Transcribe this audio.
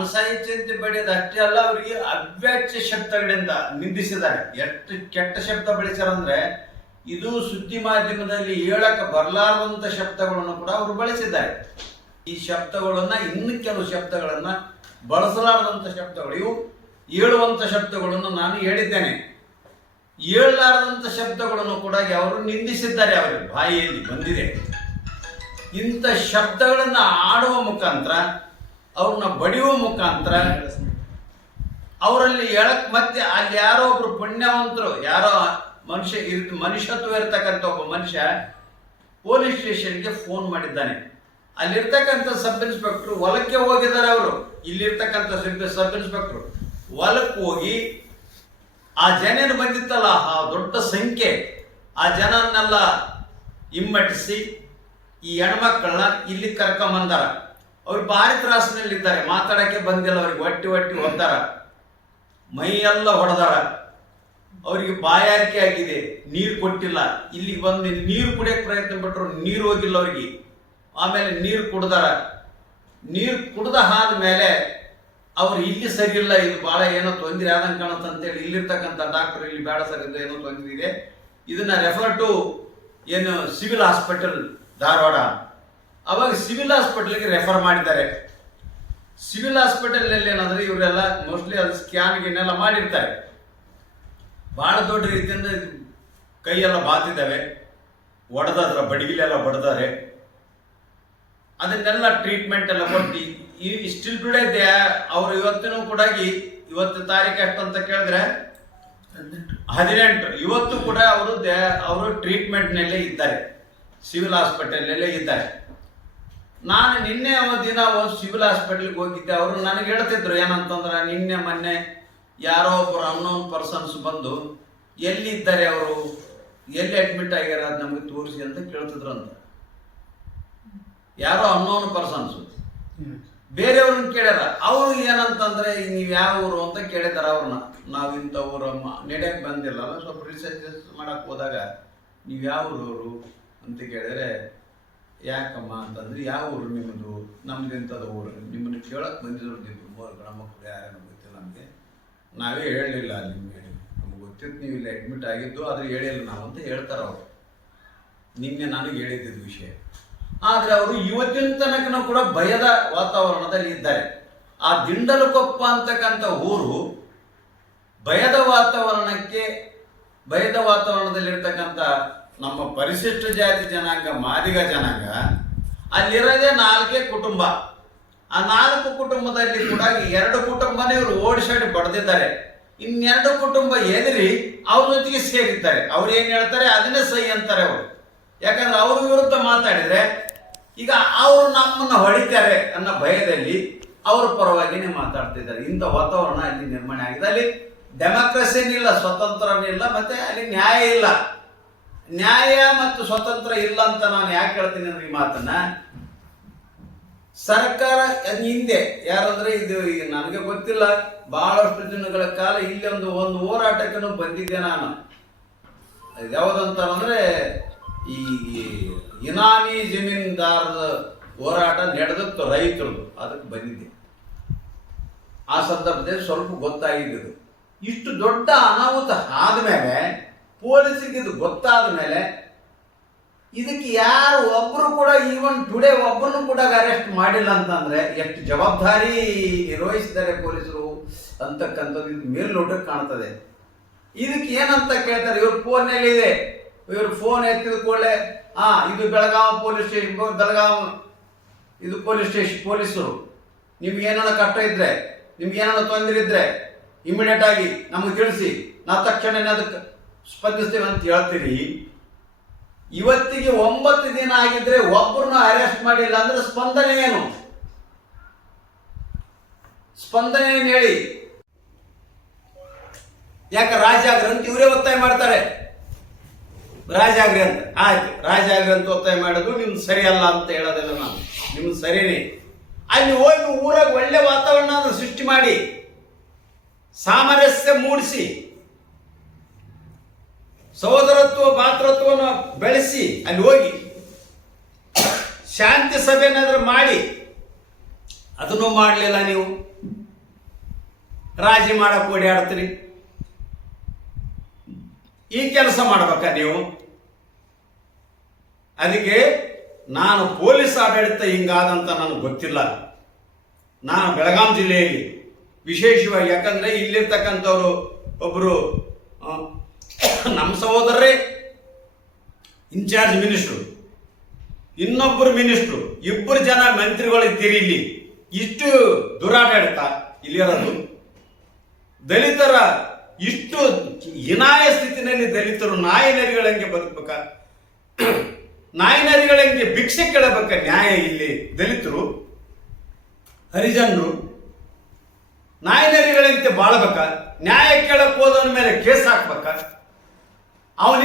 ಮನಸಾಯಿಚ್ಚಂತೆ ಬಡಿಯೋದು ಅಷ್ಟೇ ಅಲ್ಲ, ಅವರಿಗೆ ಅವ್ಯಾಚ್ಯ ಶಬ್ದಗಳಿಂದ ನಿಂದಿಸಿದ್ದಾರೆ. ಎಷ್ಟು ಕೆಟ್ಟ ಶಬ್ದ ಬಳಸ್ಯಾರಂದ್ರೆ ಇದು ಸುದ್ದಿ ಮಾಧ್ಯಮದಲ್ಲಿ ಹೇಳಕ್ಕೆ ಬರಲಾರದಂತ ಶಬ್ದಗಳನ್ನು ಕೂಡ ಅವರು ಬಳಸಿದ್ದಾರೆ. ಈ ಶಬ್ದಗಳನ್ನ ಇನ್ನು ಕೆಲವು ಶಬ್ದಗಳನ್ನ ಬಳಸಲಾರದಂತ ಶಬ್ದಗಳು, ಇವು ಹೇಳುವಂತ ಶಬ್ದಗಳನ್ನು ನಾನು ಹೇಳಿದ್ದೇನೆ. ಹೇಳಲಾರದಂತ ಶಬ್ದಗಳನ್ನು ಕೂಡ ಅವರು ನಿಂದಿಸಿದ್ದಾರೆ, ಅವರ ಬಾಯಿಯಲ್ಲಿ ಬಂದಿದೆ. ಇಂಥ ಶಬ್ದಗಳನ್ನ ಆಡುವ ಮುಖಾಂತರ, ಅವ್ರನ್ನ ಬಡಿಯುವ ಮುಖಾಂತರ ಅವರಲ್ಲಿ ಹೇಳಕ್, ಮತ್ತೆ ಅಲ್ಲಿ ಯಾರೋ ಒಬ್ರು ಪುಣ್ಯವಂತರು, ಯಾರೋ ಮನುಷ್ಯತ್ವ ಇರ್ತಕ್ಕಂಥ ಒಬ್ಬ ಮನುಷ್ಯ ಪೊಲೀಸ್ ಸ್ಟೇಷನ್ಗೆ ಫೋನ್ ಮಾಡಿದ್ದಾನೆ. ಅಲ್ಲಿರ್ತಕ್ಕಂಥ ಸಬ್ ಇನ್ಸ್ಪೆಕ್ಟರ್ ಹೊಲಕ್ಕೆ ಹೋಗಿದ್ದಾರೆ. ಅವರು ಇಲ್ಲಿರ್ತಕ್ಕಂಥ ಸಬ್ ಇನ್ಸ್ಪೆಕ್ಟರ್ ಹೊಲಕ್ಕೆ ಹೋಗಿ ಆ ಜನ ಬಂದಿತ್ತಲ್ಲ, ಆ ದೊಡ್ಡ ಸಂಖ್ಯೆ, ಆ ಜನನ್ನೆಲ್ಲ ಹಿಮ್ಮಟ್ಟಿಸಿ ಈ ಹೆಣ್ಮಕ್ಕಳನ್ನ ಇಲ್ಲಿ ಕರ್ಕೊಂಬಂದಾರ. ಅವ್ರು ಭಾರಿ ತ್ರಾಸಿನಲ್ಲಿದ್ದಾರೆ, ಮಾತಾಡಕ್ಕೆ ಬಂದಿಲ್ಲ, ಅವ್ರಿಗೆ ಹೊಟ್ಟಿ ಹೊತ್ತಾರ, ಮೈಯೆಲ್ಲ ಹೊಡೆದಾರ, ಅವರಿಗೆ ಬಾಯಾರಿಕೆ ಆಗಿದೆ, ನೀರು ಕೊಟ್ಟಿಲ್ಲ. ಇಲ್ಲಿಗೆ ಬಂದು ನೀರು ಕುಡಿಯೋಕೆ ಪ್ರಯತ್ನ ಪಟ್ಟರು, ನೀರು ಹೋಗಿಲ್ಲ ಅವ್ರಿಗೆ. ಆಮೇಲೆ ನೀರು ಕುಡ್ದಾರ. ನೀರು ಕುಡ್ದ ಆದ್ಮೇಲೆ ಅವ್ರು ಇಲ್ಲಿ ಸರಿ ಇಲ್ಲ, ಇದು ಭಾಳ ಏನೋ ತೊಂದರೆ ಆದಂಗೆ ಕಾಣುತ್ತೆ ಅಂತೇಳಿ ಇಲ್ಲಿರ್ತಕ್ಕಂಥ ಡಾಕ್ಟರ್ ಇಲ್ಲಿ ಬೇಡ ಸರ್, ಇದು ಏನೋ ತೊಂದರೆ ಇದೆ, ಇದನ್ನ ರೆಫರ್ ಟು ಏನು ಸಿವಿಲ್ ಹಾಸ್ಪಿಟಲ್ ಧಾರವಾಡ. ಅವಾಗ ಸಿವಿಲ್ ಹಾಸ್ಪಿಟಲ್ಗೆ ರೆಫರ್ ಮಾಡಿದ್ದಾರೆ. ಸಿವಿಲ್ ಹಾಸ್ಪಿಟಲ್ನಲ್ಲಿ ಏನಂದ್ರೆ ಇವರೆಲ್ಲ ಮೋಸ್ಟ್ಲಿ ಅದು ಸ್ಕ್ಯಾನ್ಗೆನೆಲ್ಲ ಮಾಡಿರ್ತಾರೆ. ಭಾಳ ದೊಡ್ಡ ರೀತಿಯಿಂದ ಕೈಯೆಲ್ಲ ಬಾತಿದ್ದಾವೆ, ಒಡೆದದ್ರ ಬಡಿಗಿಲೆಲ್ಲ ಬಡ್ದಾರೆ. ಅದನ್ನೆಲ್ಲ ಟ್ರೀಟ್ಮೆಂಟ್ ಎಲ್ಲ ಕೊಟ್ಟು ಸ್ಟಿಲ್ ಟುಡೇ ಅವರು ಇವತ್ತಿನೂ ಕೂಡ, ಇವತ್ತು ತಾರೀಕು ಎಷ್ಟು ಅಂತ ಕೇಳಿದ್ರೆ 18, ಇವತ್ತು ಕೂಡ ಅವರು ಟ್ರೀಟ್ಮೆಂಟ್ನಲ್ಲೇ ಇದ್ದಾರೆ, ಸಿವಿಲ್ ಹಾಸ್ಪಿಟಲ್ನಲ್ಲೇ ಇದ್ದಾರೆ. ನಾನು ನಿನ್ನೆ ದಿನ ಸಿವಿಲ್ ಹಾಸ್ಪಿಟಲ್ಗೆ ಹೋಗಿದ್ದೆ. ಅವರು ನನಗೆ ಹೇಳ್ತಿದ್ರು ಏನಂತಂದ್ರೆ, ನಿನ್ನೆ ಮೊನ್ನೆ ಯಾರೋ ಒಬ್ಬರು ಅನ್ನೋನ್ ಪರ್ಸನ್ಸ್ ಬಂದು ಎಲ್ಲಿದ್ದಾರೆ, ಅವರು ಎಲ್ಲಿ ಅಡ್ಮಿಟ್ ಆಗ್ಯಾರ, ಅದು ನಮಗೆ ತೋರಿಸಿ ಅಂತ ಕೇಳ್ತಿದ್ರು ಅಂತ. ಯಾರೋ ಅನ್ನೋನ್ ಪರ್ಸನ್ಸ್ ಬೇರೆಯವ್ರನ್ನ ಕೇಳ್ಯಾರ. ಅವ್ರು ಏನಂತಂದ್ರೆ, ನೀವು ಯಾವ ಊರು ಅಂತ ಕೇಳಿದಾರ ಅವ್ರನ್ನ. ನಾವು ಇಂಥ ಊರಮ್ಮ ನಡೆಯಕ್ಕೆ ಬಂದಿಲ್ಲ, ಸ್ವಲ್ಪ ರಿಸರ್ಚ್ ಮಾಡಕ್ಕೆ ಹೋದಾಗ ನೀವು ಯಾವ ಊರವರು ಅಂತ ಕೇಳಿದ್ರೆ, ಯಾಕಮ್ಮ ಅಂತಂದ್ರೆ, ಯಾವ ಊರು ನಿಮ್ಮದು? ನಮ್ದು ಇಂಥದ್ದು ಊರು, ನಿಮ್ಮನ್ನು ಕೇಳಕ್ಕೆ ಬಂದಿದ್ರು ಮೂರು ಗಣ ಮಕ್ಕಳು, ಯಾರೇನೋ ಗೊತ್ತಿಲ್ಲ ನಮಗೆ, ನಾವೇ ಹೇಳಲಿಲ್ಲ ನಿಮಗೆ, ನಮ್ಗೆ ಗೊತ್ತಿತ್ತು ನೀವು ಇಲ್ಲಿ ಅಡ್ಮಿಟ್ ಆಗಿದ್ದು, ಆದರೆ ಹೇಳಿಲ್ಲ ನಾವು ಅಂತ ಹೇಳ್ತಾರೆ ಅವರು. ನಿನ್ನೆ ನನಗೆ ಹೇಳಿದ್ದಿದ್ದು ವಿಷಯ. ಆದರೆ ಅವರು ಇವತ್ತಿನ ತನಕನೂ ಕೂಡ ಭಯದ ವಾತಾವರಣದಲ್ಲಿ ಇದ್ದಾರೆ. ಆ ದಿಂಡಲಕೊಪ್ಪ ಅಂತಕ್ಕಂಥ ಊರು ಭಯದ ವಾತಾವರಣದಲ್ಲಿರ್ತಕ್ಕಂಥ ನಮ್ಮ ಪರಿಶಿಷ್ಟ ಜಾತಿ ಜನಾಂಗ, ಮಾದಿಗ ಜನಾಂಗ, ಅಲ್ಲಿರೋದೇ 4 ಕುಟುಂಬ. ಆ 4 ಕುಟುಂಬದಲ್ಲಿ ಕೂಡ 2 ಕುಟುಂಬನೇ ಇವರು ಓಡಿಸಾಡಿ ಬಡ್ದಿದ್ದಾರೆ. 2 ಕುಟುಂಬ ಎದುರಿ ಅವ್ರ ಜೊತೆಗೆ ಸೇರಿದ್ದಾರೆ. ಅವ್ರು ಏನು ಹೇಳ್ತಾರೆ ಅದನ್ನೇ ಸಹಿ ಅಂತಾರೆ ಅವರು. ಯಾಕಂದ್ರೆ ಅವ್ರ ವಿರುದ್ಧ ಮಾತಾಡಿದ್ರೆ ಈಗ ಅವರು ನಮ್ಮನ್ನು ಹೊಡಿತಾರೆ ಅನ್ನೋ ಭಯದಲ್ಲಿ ಅವ್ರ ಪರವಾಗಿನೇ ಮಾತಾಡ್ತಿದ್ದಾರೆ. ಇಂಥ ವಾತಾವರಣ ಅಲ್ಲಿ ನಿರ್ಮಾಣ ಆಗಿದೆ. ಅಲ್ಲಿ ಡೆಮೋಕ್ರಸಿನೂ ಇಲ್ಲ, ಸ್ವತಂತ್ರನೂ ಇಲ್ಲ, ಮತ್ತೆ ಅಲ್ಲಿ ನ್ಯಾಯ ಇಲ್ಲ. ನ್ಯಾಯ ಮತ್ತು ಸ್ವತಂತ್ರ ಇಲ್ಲ ಅಂತ ನಾನು ಯಾಕೆ ಹೇಳ್ತೀನಿ ಅಂದ್ರೆ, ಈ ಮಾತನ್ನ ಸರ್ಕಾರ ಹಿಂದೆ ಯಾರಂದ್ರೆ, ಇದು ನನಗೆ ಗೊತ್ತಿಲ್ಲ, ಬಹಳಷ್ಟು ದಿನಗಳ ಕಾಲ ಇಲ್ಲಿ ಒಂದು ಹೋರಾಟಕ್ಕೂ ಬಂದಿದ್ದೆ ನಾನು. ಯಾವುದಂತಾರಂದ್ರೆ, ಈ ಇನಾಮಿ ಜಮೀನ್ದಾರದ ಹೋರಾಟ ನಡೆದತ್ತು ರೈತರದು, ಅದಕ್ಕೆ ಬಂದಿದ್ದೆ. ಆ ಸಂದರ್ಭದಲ್ಲಿ ಸ್ವಲ್ಪ ಗೊತ್ತಾಗಿದ್ದು, ಇಷ್ಟು ದೊಡ್ಡ ಅನಾಹುತ ಆದ್ಮೇಲೆ, ಪೊಲೀಸರಿಗೆ ಇದು ಗೊತ್ತಾದ ಮೇಲೆ, ಇದಕ್ಕೆ ಯಾರು ಒಬ್ರು ಕೂಡ, ಈವನ್ ಟುಡೇ ಒಬ್ಬರನ್ನು ಕೂಡ ಅರೆಸ್ಟ್ ಮಾಡಿಲ್ಲ ಅಂತಂದ್ರೆ ಎಷ್ಟು ಜವಾಬ್ದಾರಿ ನಿರ್ವಹಿಸಿದ್ದಾರೆ ಪೊಲೀಸರು ಅಂತಕ್ಕಂಥದ್ದು ಇದು ಮೇಲ್ನೋಟಕ್ಕೆ ಕಾಣ್ತದೆ. ಇದಕ್ಕೆ ಏನಂತ ಕೇಳ್ತಾರೆ, ಇವ್ರ ಫೋನ್ನಲ್ಲಿ ಇದೆ, ಇವ್ರು ಫೋನ್ ಎತ್ತಿದ ಕೂಡಲೇ ಇದು ಬೆಳಗಾವಿ ಪೊಲೀಸ್ ಸ್ಟೇಷನ್, ಇದು ಪೊಲೀಸ್ ಸ್ಟೇಷನ್ ಪೊಲೀಸರು, ನಿಮ್ಗೆ ಏನಾರ ಕಷ್ಟ ಇದ್ರೆ, ನಿಮ್ಗೆ ಏನಾರ ತೊಂದರೆ ಇದ್ರೆ ಇಮಿಡಿಯೇಟ್ ಆಗಿ ನಮಗೆ ತಿಳಿಸಿ, ನಾವು ತಕ್ಷಣ ಅದಕ್ಕೆ ಸ್ಪಂದಿಸ್ತೇವೆ ಅಂತ ಹೇಳ್ತೀರಿ. ಇವತ್ತಿಗೆ 9 ದಿನ ಆಗಿದ್ರೆ ಒಬ್ಬರನ್ನ ಅರೆಸ್ಟ್ ಮಾಡಿಲ್ಲ ಅಂದ್ರೆ ಸ್ಪಂದನೆ ಏನು? ಸ್ಪಂದನೆ ಏನು ಹೇಳಿ? ಯಾಕೆ ರಾಜಾಗ್ರ ಅಂತ ಇವರೇ ಒತ್ತಾಯ ಮಾಡ್ತಾರೆ, ರಾಜಾಗ್ರಿ ಅಂತ. ಆಯ್ತು, ರಾಜಾಗ್ರಿ ಅಂತ ಒತ್ತಾಯ ಮಾಡೋದು ನಿಮ್ದು ಸರಿಯಲ್ಲ ಅಂತ ಹೇಳೋದಿಲ್ಲ ನಾನು, ನಿಮ್ದು ಸರಿನೇ. ಅಲ್ಲಿ ಹೋಗಿ ಊರಾಗ ಒಳ್ಳೆ ವಾತಾವರಣ ಸೃಷ್ಟಿ ಮಾಡಿ, ಸಾಮರಸ್ಯ ಮೂಡಿಸಿ, ಸಹೋದರತ್ವ ಭಾತೃತ್ವವನ್ನು ಬೆಳೆಸಿ, ಅಲ್ಲಿ ಹೋಗಿ ಶಾಂತಿ ಸಭೆನಾದ್ರೂ ಮಾಡಿ, ಅದನ್ನು ಮಾಡಲಿಲ್ಲ ನೀವು. ರಾಜಿ ಮಾಡಕ್ಕೆ ಓಡಾಡ್ತೀರಿ? ಈ ಕೆಲಸ ಮಾಡ್ಬೇಕಾ ನೀವು? ಅದಕ್ಕೆ ನಾನು ಪೊಲೀಸ್ ಆಡಳಿತ ಹಿಂಗಾದಂತ ನನಗೆ ಗೊತ್ತಿಲ್ಲ. ನಾನು ಬೆಳಗಾಂ ಜಿಲ್ಲೆಯಲ್ಲಿ ವಿಶೇಷವಾಗಿ, ಯಾಕಂದ್ರೆ ಇಲ್ಲಿರ್ತಕ್ಕಂಥವ್ರು ಒಬ್ಬರು ನಮ್ಮ ಸಹೋದರರೇ ಇನ್ಚಾರ್ಜ್ ಮಿನಿಸ್ಟ್ರು, ಇನ್ನೊಬ್ಬರು ಮಿನಿಸ್ಟ್ರು, ಇಬ್ಬರು ಜನ ಮಂತ್ರಿಗಳು ಇದ್ದೀರಿ ಇಲ್ಲಿ. ಇಷ್ಟು ದುರಾಡಳಿತ ಇಲ್ಲಿರೋದು. ದಲಿತರ ಇಷ್ಟು ಹೀನಾಯ ಸ್ಥಿತಿನಲ್ಲಿ ದಲಿತರು ನಾಯಿನರಿಗಳಂಗೆ ಬದುಕಬೇಕ, ನಾಯಿನರಿಗಳಂಗೆ ಭಿಕ್ಷೆ ಕೇಳಬೇಕ ನ್ಯಾಯ? ಇಲ್ಲಿ ದಲಿತರು ಹರಿಜನರು ನಾಯಿನರಿಗಳಂತೆ ಬಾಳ್ಬೇಕ? ನ್ಯಾಯ ಕೇಳಕ್ ಹೋದವನ ಮೇಲೆ ಕೇಸ್ ಹಾಕ್ಬೇಕ? ಅವನ